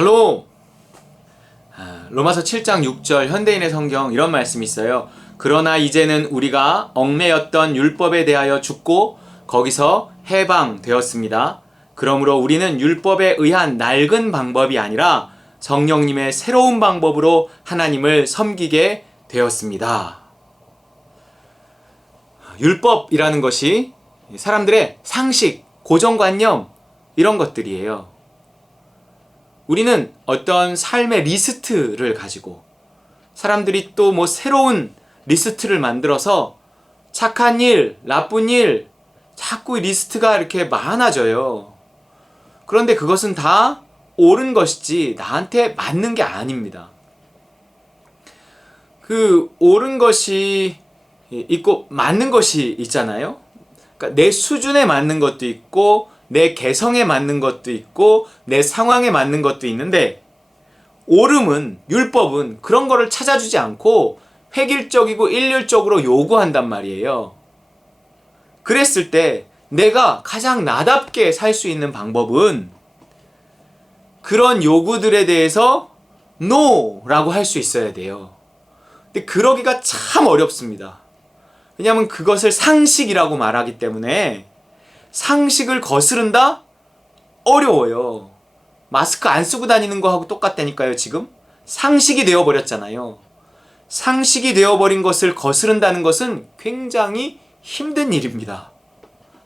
샬롬! 로마서 7장 6절 현대인의 성경 이런 말씀이 있어요. 그러나 이제는 우리가 얽매였던 율법에 대하여 죽고 거기서 해방되었습니다. 그러므로 우리는 율법에 의한 낡은 방법이 아니라 성령님의 새로운 방법으로 하나님을 섬기게 되었습니다. 율법이라는 것이 사람들의 상식, 고정관념 이런 것들이에요. 우리는 어떤 삶의 리스트를 가지고 사람들이 또 새로운 리스트를 만들어서 착한 일, 나쁜 일 자꾸 리스트가 이렇게 많아져요. 그런데 그것은 다 옳은 것이지 나한테 맞는 게 아닙니다. 그 옳은 것이 있고 맞는 것이 있잖아요. 그러니까 내 수준에 맞는 것도 있고 내 개성에 맞는 것도 있고 내 상황에 맞는 것도 있는데 옳음은 율법은 그런 거를 찾아주지 않고 획일적이고 일률적으로 요구한단 말이에요. 그랬을 때 내가 가장 나답게 살 수 있는 방법은 그런 요구들에 대해서 NO라고 할 수 있어야 돼요. 근데 그러기가 참 어렵습니다. 왜냐하면 그것을 상식이라고 말하기 때문에 상식을 거스른다? 어려워요. 마스크 안 쓰고 다니는 거하고 똑같다니까요, 지금. 상식이 되어버렸잖아요. 상식이 되어버린 것을 거스른다는 것은 굉장히 힘든 일입니다.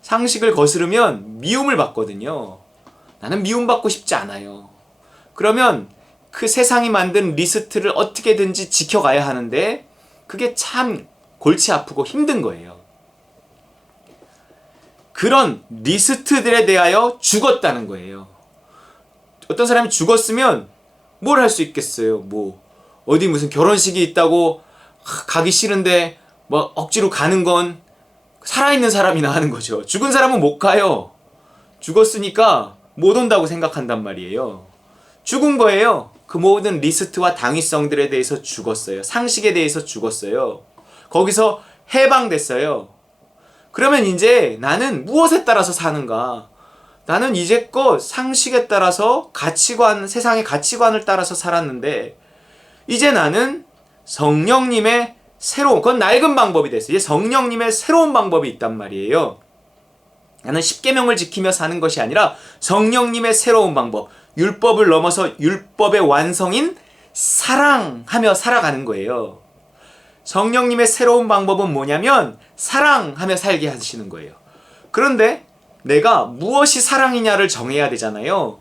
상식을 거스르면 미움을 받거든요. 나는 미움받고 싶지 않아요. 그러면 그 세상이 만든 리스트를 어떻게든지 지켜가야 하는데 그게 참 골치 아프고 힘든 거예요. 그런 리스트들에 대하여 죽었다는 거예요. 어떤 사람이 죽었으면 뭘 할 수 있겠어요? 어디 무슨 결혼식이 있다고 가기 싫은데 억지로 가는 건 살아있는 사람이나 하는 거죠. 죽은 사람은 못 가요. 죽었으니까 못 온다고 생각한단 말이에요. 죽은 거예요. 그 모든 리스트와 당위성들에 대해서 죽었어요. 상식에 대해서 죽었어요. 거기서 해방됐어요. 그러면 이제 나는 무엇에 따라서 사는가? 나는 이제껏 상식에 따라서 가치관, 세상의 가치관을 따라서 살았는데 이제 나는 성령님의 그건 낡은 방법이 됐어요. 이제 성령님의 새로운 방법이 있단 말이에요. 나는 십계명을 지키며 사는 것이 아니라 성령님의 새로운 방법, 율법을 넘어서 율법의 완성인 사랑하며 살아가는 거예요. 성령님의 새로운 방법은 뭐냐면 사랑하며 살게 하시는 거예요. 그런데 내가 무엇이 사랑이냐를 정해야 되잖아요.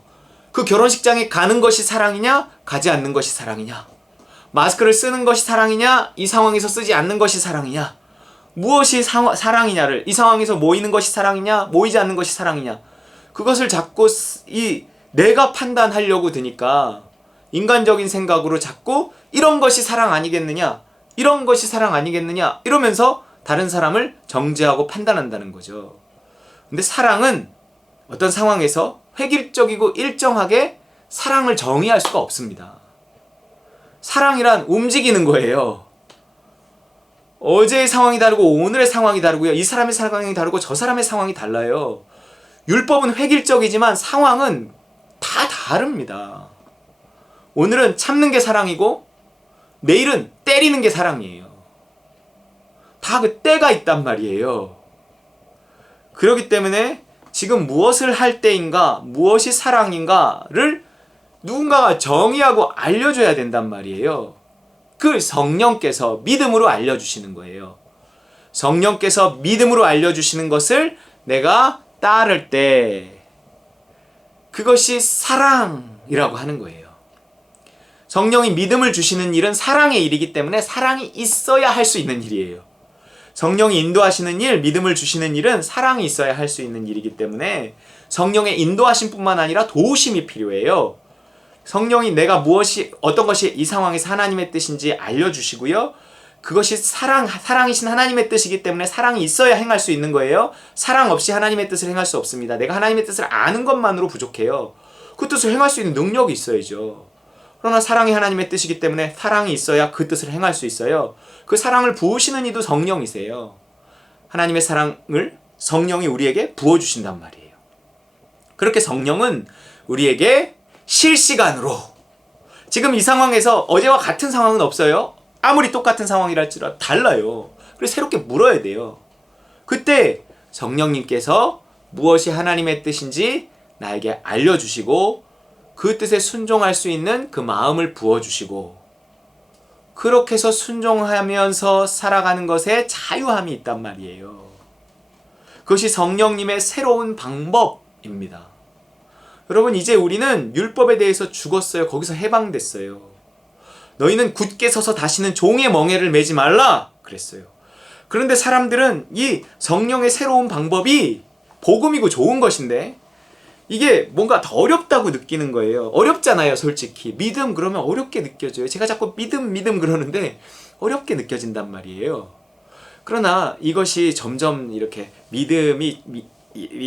그 결혼식장에 가는 것이 사랑이냐, 가지 않는 것이 사랑이냐, 마스크를 쓰는 것이 사랑이냐, 이 상황에서 쓰지 않는 것이 사랑이냐, 무엇이 사랑이냐를, 이 상황에서 모이는 것이 사랑이냐, 모이지 않는 것이 사랑이냐, 그것을 자꾸 내가 판단하려고 드니까 인간적인 생각으로 자꾸 이런 것이 사랑 아니겠느냐, 이런 것이 사랑 아니겠느냐 이러면서 다른 사람을 정죄하고 판단한다는 거죠. 근데 사랑은 어떤 상황에서 획일적이고 일정하게 사랑을 정의할 수가 없습니다. 사랑이란 움직이는 거예요. 어제의 상황이 다르고 오늘의 상황이 다르고요. 이 사람의 상황이 다르고 저 사람의 상황이 달라요. 율법은 획일적이지만 상황은 다 다릅니다. 오늘은 참는 게 사랑이고 내일은 때리는 게 사랑이에요. 다 그 때가 있단 말이에요. 그렇기 때문에 지금 무엇을 할 때인가, 무엇이 사랑인가를 누군가가 정의하고 알려줘야 된단 말이에요. 그 성령께서 믿음으로 알려주시는 거예요. 성령께서 믿음으로 알려주시는 것을 내가 따를 때 그것이 사랑이라고 하는 거예요. 성령이 믿음을 주시는 일은 사랑의 일이기 때문에 사랑이 있어야 할 수 있는 일이에요. 성령이 인도하시는 일, 믿음을 주시는 일은 사랑이 있어야 할 수 있는 일이기 때문에 성령의 인도하심뿐만 아니라 도우심이 필요해요. 성령이 어떤 것이 이 상황에서 하나님의 뜻인지 알려주시고요. 그것이 사랑이신 하나님의 뜻이기 때문에 사랑이 있어야 행할 수 있는 거예요. 사랑 없이 하나님의 뜻을 행할 수 없습니다. 내가 하나님의 뜻을 아는 것만으로 부족해요. 그 뜻을 행할 수 있는 능력이 있어야죠. 그러나 사랑이 하나님의 뜻이기 때문에 사랑이 있어야 그 뜻을 행할 수 있어요. 그 사랑을 부으시는 이도 성령이세요. 하나님의 사랑을 성령이 우리에게 부어주신단 말이에요. 그렇게 성령은 우리에게 실시간으로 지금 이 상황에서 어제와 같은 상황은 없어요. 아무리 똑같은 상황이랄지라도 달라요. 그래서 새롭게 물어야 돼요. 그때 성령님께서 무엇이 하나님의 뜻인지 나에게 알려주시고 그 뜻에 순종할 수 있는 그 마음을 부어주시고 그렇게 해서 순종하면서 살아가는 것에 자유함이 있단 말이에요. 그것이 성령님의 새로운 방법입니다. 여러분, 이제 우리는 율법에 대해서 죽었어요. 거기서 해방됐어요. 너희는 굳게 서서 다시는 종의 멍에를 매지 말라 그랬어요. 그런데 사람들은 이 성령의 새로운 방법이 복음이고 좋은 것인데 이게 뭔가 더 어렵다고 느끼는 거예요. 어렵잖아요, 솔직히. 믿음 그러면 어렵게 느껴져요. 제가 자꾸 믿음 그러는데 어렵게 느껴진단 말이에요. 그러나 이것이 점점 이렇게 믿음이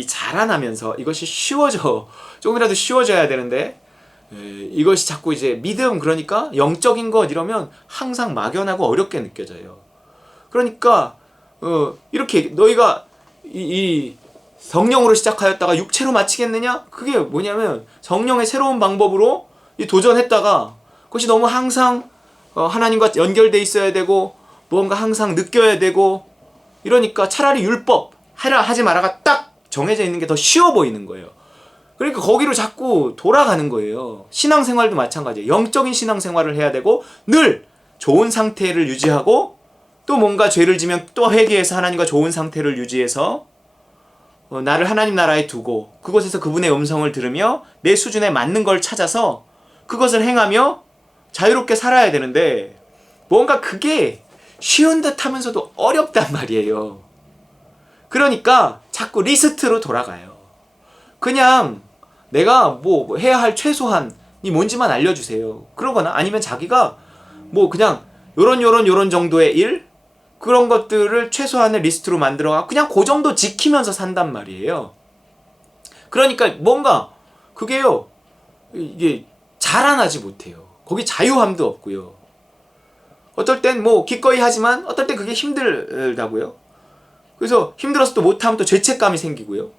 자라나면서 이것이 쉬워져. 조금이라도 쉬워져야 되는데 이것이 자꾸 이제 믿음 그러니까 영적인 것 이러면 항상 막연하고 어렵게 느껴져요. 그러니까 이렇게 너희가 이 성령으로 시작하였다가 육체로 마치겠느냐? 그게 뭐냐면 성령의 새로운 방법으로 도전했다가 그것이 너무 항상 하나님과 연결돼 있어야 되고 무언가 항상 느껴야 되고 이러니까 차라리 율법 해라 하지 마라가 딱 정해져 있는 게 더 쉬워 보이는 거예요. 그러니까 거기로 자꾸 돌아가는 거예요. 신앙생활도 마찬가지예요. 영적인 신앙생활을 해야 되고 늘 좋은 상태를 유지하고 또 뭔가 죄를 지면 또 회개해서 하나님과 좋은 상태를 유지해서 나를 하나님 나라에 두고 그곳에서 그분의 음성을 들으며 내 수준에 맞는 걸 찾아서 그것을 행하며 자유롭게 살아야 되는데 뭔가 그게 쉬운 듯 하면서도 어렵단 말이에요. 그러니까 자꾸 리스트로 돌아가요. 그냥 내가 뭐 해야 할 최소한이 뭔지만 알려주세요. 그러거나 아니면 자기가 뭐 그냥 요런 정도의 일 그런 것들을 최소한의 리스트로 만들어가 그냥 그 정도 지키면서 산단 말이에요. 그러니까 뭔가 그게요 이게 자라나지 못해요. 거기 자유함도 없고요. 어떨 땐 뭐 기꺼이 하지만 어떨 땐 그게 힘들다고요. 그래서 힘들어서 또 못하면 또 죄책감이 생기고요.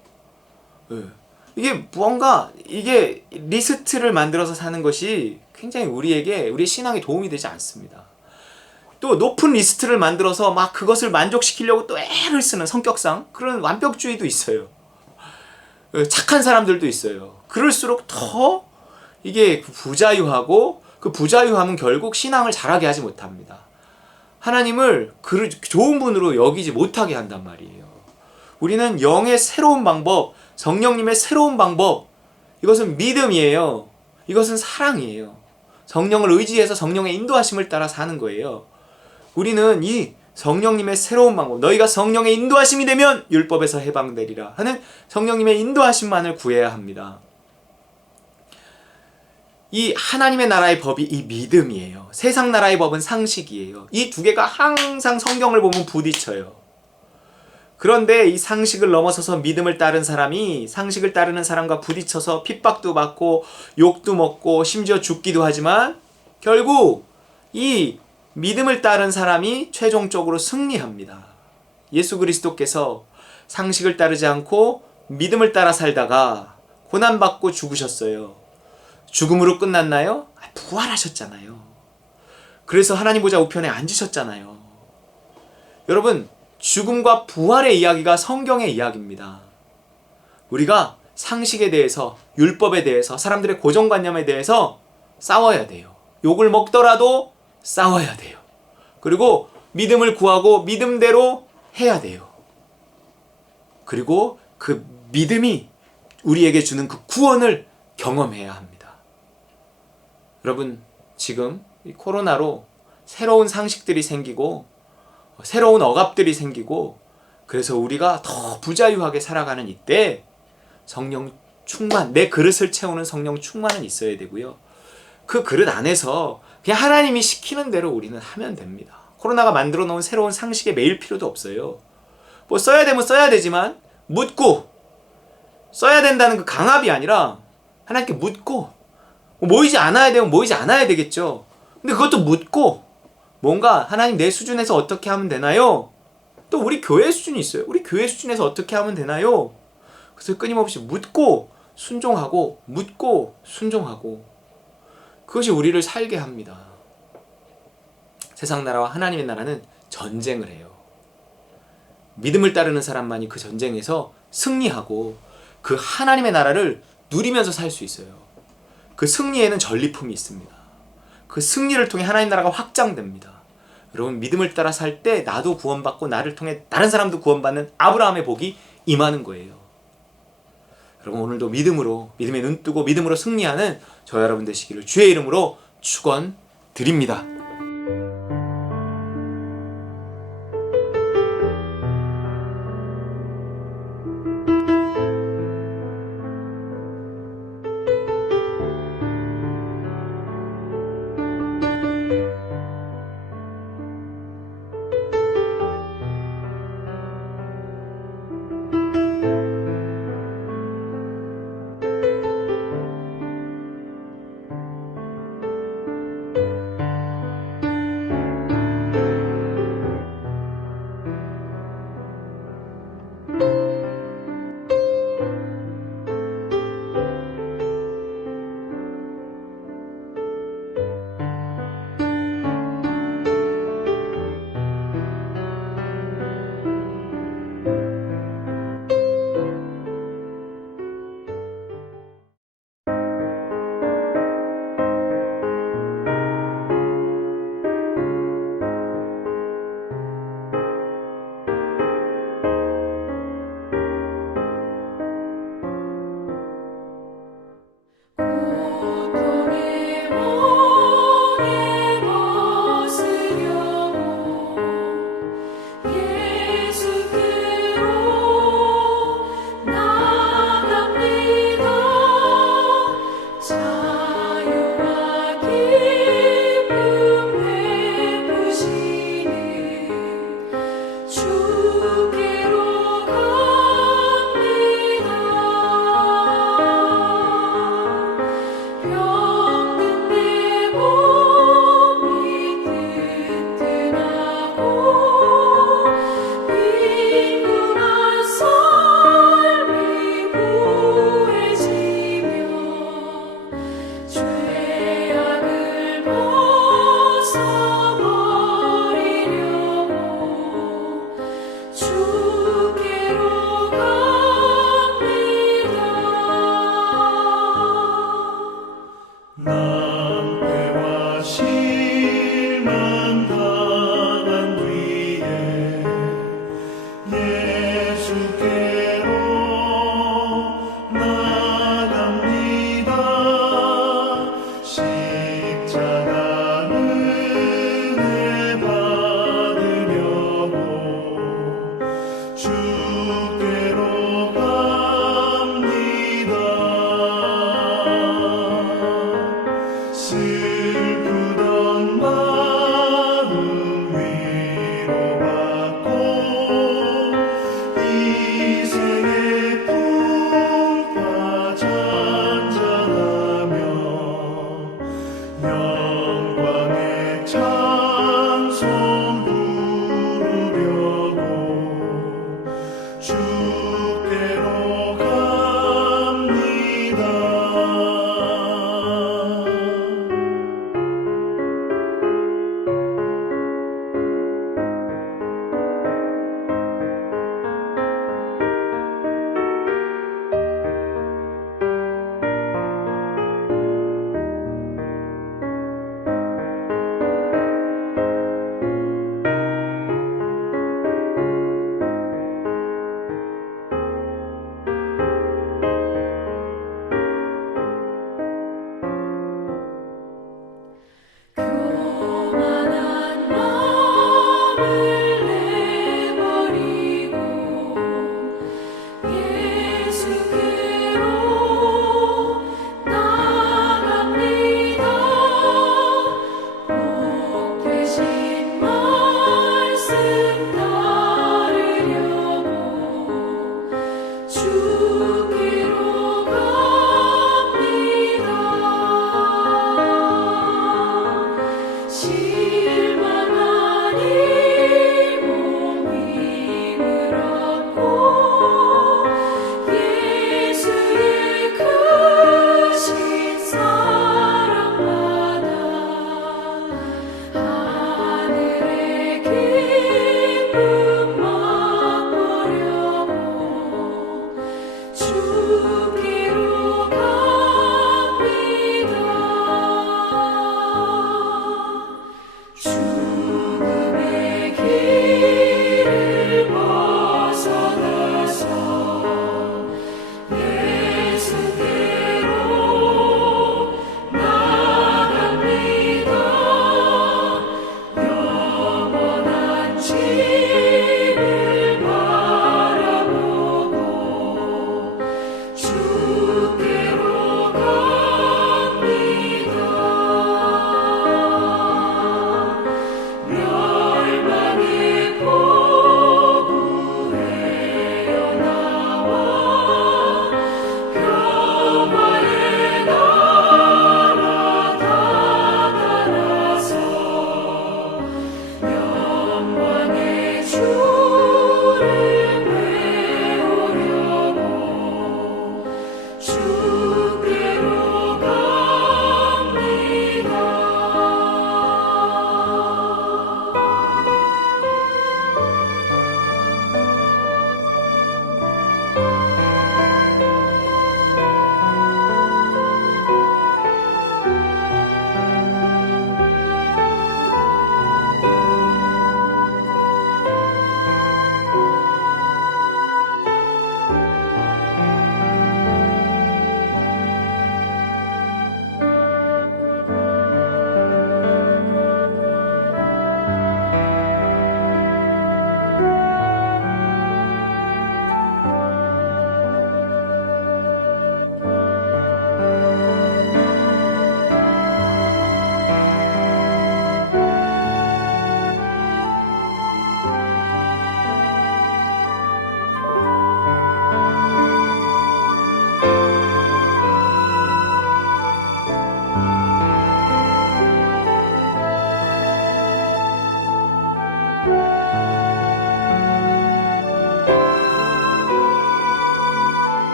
이게 뭔가 이게 리스트를 만들어서 사는 것이 굉장히 우리의 신앙에 도움이 되지 않습니다. 또 높은 리스트를 만들어서 막 그것을 만족시키려고 또 애를 쓰는 성격상 그런 완벽주의도 있어요. 착한 사람들도 있어요. 그럴수록 더 이게 부자유하고 그 부자유함은 결국 신앙을 잘하게 하지 못합니다. 하나님을 좋은 분으로 여기지 못하게 한단 말이에요. 우리는 영의 새로운 방법, 성령님의 새로운 방법, 이것은 믿음이에요. 이것은 사랑이에요. 성령을 의지해서 성령의 인도하심을 따라 사는 거예요. 우리는 이 성령님의 새로운 방법, 너희가 성령의 인도하심이 되면 율법에서 해방되리라 하는 성령님의 인도하심만을 구해야 합니다. 이 하나님의 나라의 법이 이 믿음이에요. 세상 나라의 법은 상식이에요. 이 두 개가 항상 성경을 보면 부딪혀요. 그런데 이 상식을 넘어서서 믿음을 따른 사람이 상식을 따르는 사람과 부딪혀서 핍박도 받고 욕도 먹고 심지어 죽기도 하지만 결국 이 믿음을 따른 사람이 최종적으로 승리합니다. 예수 그리스도께서 상식을 따르지 않고 믿음을 따라 살다가 고난받고 죽으셨어요. 죽음으로 끝났나요? 부활하셨잖아요. 그래서 하나님 보좌 우편에 앉으셨잖아요. 여러분, 죽음과 부활의 이야기가 성경의 이야기입니다. 우리가 상식에 대해서, 율법에 대해서, 사람들의 고정관념에 대해서 싸워야 돼요. 욕을 먹더라도 싸워야 돼요. 그리고 믿음을 구하고 믿음대로 해야 돼요. 그리고 그 믿음이 우리에게 주는 그 구원을 경험해야 합니다. 여러분, 지금 이 코로나로 새로운 상식들이 생기고 새로운 억압들이 생기고 그래서 우리가 더 부자유하게 살아가는 이때 성령 충만, 내 그릇을 채우는 성령 충만은 있어야 되고요. 그 그릇 안에서 그냥 하나님이 시키는 대로 우리는 하면 됩니다. 코로나가 만들어 놓은 새로운 상식에 매일 필요도 없어요. 뭐 써야 되면 써야 되지만 묻고 써야 된다는 그 강압이 아니라 하나님께 묻고 모이지 않아야 되면 모이지 않아야 되겠죠. 근데 그것도 묻고 뭔가 하나님 내 수준에서 어떻게 하면 되나요? 또 우리 교회 수준이 있어요. 우리 교회 수준에서 어떻게 하면 되나요? 그래서 끊임없이 묻고 순종하고 묻고 순종하고 그것이 우리를 살게 합니다. 세상 나라와 하나님의 나라는 전쟁을 해요. 믿음을 따르는 사람만이 그 전쟁에서 승리하고 그 하나님의 나라를 누리면서 살 수 있어요. 그 승리에는 전리품이 있습니다. 그 승리를 통해 하나님 나라가 확장됩니다. 여러분, 믿음을 따라 살 때 나도 구원받고 나를 통해 다른 사람도 구원받는 아브라함의 복이 임하는 거예요. 여러분, 오늘도 믿음으로, 믿음에 눈 뜨고 믿음으로 승리하는 저 여러분 되시기를 주의 이름으로 축원드립니다. 주